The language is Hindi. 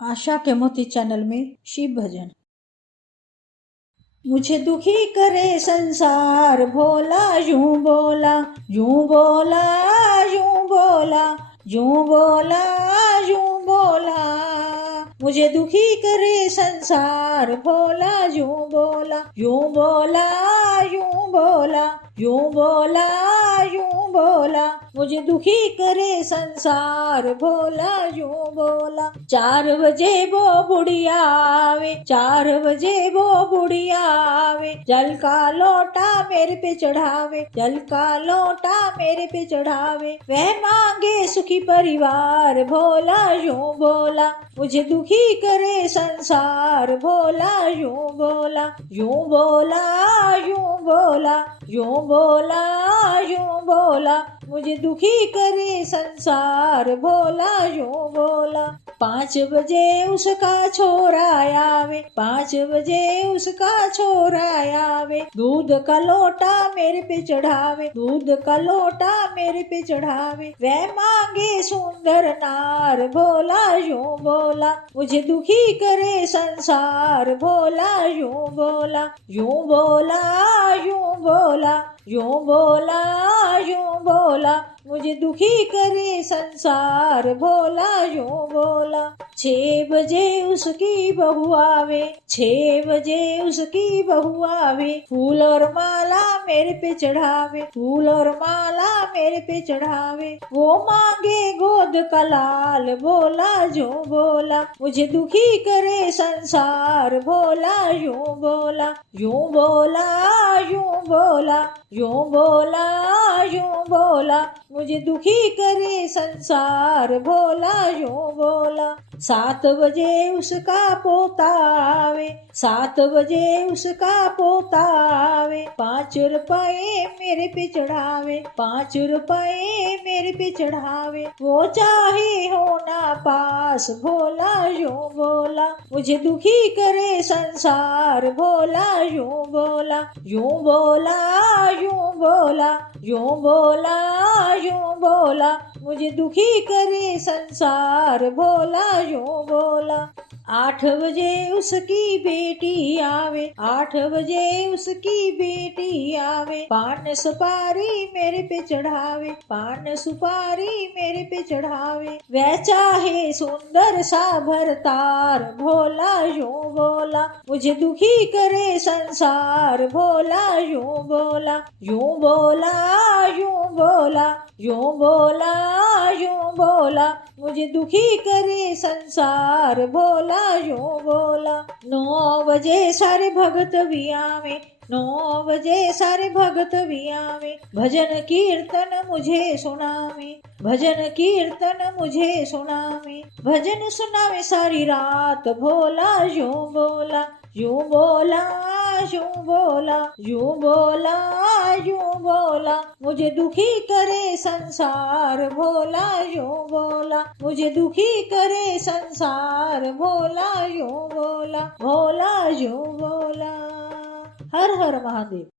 आशा के मोती चैनल में शिव भजन। मुझे दुखी करे संसार, भोला यूं बोला, यूं बोला, यूं बोला, यूं बोला, यूं बोला। मुझे दुखी करे संसार, भोला यूं बोला, यूं बोला, यूं बोला, यूं बोला, यूं बोला। मुझे दुखी करे संसार, भोला यूं बोला। 4 बजे वो बुढ़िया आवे, 4 बजे वो बुढ़िया आवे, जल का लोटा मेरे पे चढ़ावे, जल का लोटा मेरे पे चढ़ावे। वह मांगे सुखी परिवार, भोला यूं बोला। मुझे दुखी करे संसार, भोला यूं बोला, यूं बोला, यूं बोला, यूं बोला, यूं बोला। मुझे दुखी करे संसार, भोला यूं बोला। 5 बजे उसका छोरा आवे, 5 बजे उसका छोरा आवे, दूध का लोटा मेरे पे चढ़ावे, दूध का लोटा मेरे पे चढ़ावे। वह मांगे सुंदर नार, भोला यूं बोला। मुझे दुखी करे संसार, भोला यूं बोला, यूं बोला, यूं बोला, यूं बोला, यूं बोला। मुझे दुखी करे संसार, भोला यूं बोला। 6 बजे उसकी बहू आवे, 6 बजे उसकी बहू आवे, फूल और माला मेरे पे चढ़ावे, फूल और माला मेरे पे चढ़ावे। वो मांगे गोद का लाल, भोला यूं बोला। मुझे दुखी करे संसार, भोला यूं बोला, यूं बोला, यूं बोला, यूं बोला, यूं बोला। मुझे दुखी करे संसार, भोला यूं बोला। 7 बजे उसका पोता आवे, 7 बजे उसका पोता आवे, 5 रुपए मेरे पे चढ़ावे, 5 रुपए मेरे पे चढ़ावे। वो चाहे होना पास, भोला यूं बोला। मुझे दुखी करे संसार, भोला यूं बोला, यूं बोला, यूं बोला, यूं बोला, यूं बोला। मुझे दुखी करे संसार, भोला यूं बोला। 8 बजे उसकी बेटी आवे, 8 बजे उसकी बेटी आवे, पान सुपारी मेरे पे चढ़ावे, पान सुपारी मेरे पे चढ़ावे। वह चाहे सुंदर सा भरतार, भोला यूं बोला। मुझे दुखी करे संसार, भोला यूं बोला, यूं बोला, यूं बोला, यूं बोला, यूं बोला। मुझे दुखी करे संसार, भोला यूं बोला। 9 बजे सारे भगत भी आवे, 9 बजे सारे भगत भी आवे, भजन कीर्तन मुझे सुनावे, भजन कीर्तन मुझे सुनावे। भजन सुनावे सारी रात, भोला यूं बोला, यूं बोला, यूं बोला, यूं बोला, यूं बोला। मुझे दुखी करे संसार, भोला यूं बोला। मुझे दुखी करे संसार, भोला यूं बोला, भोला यूं बोला। हर हर महादेव।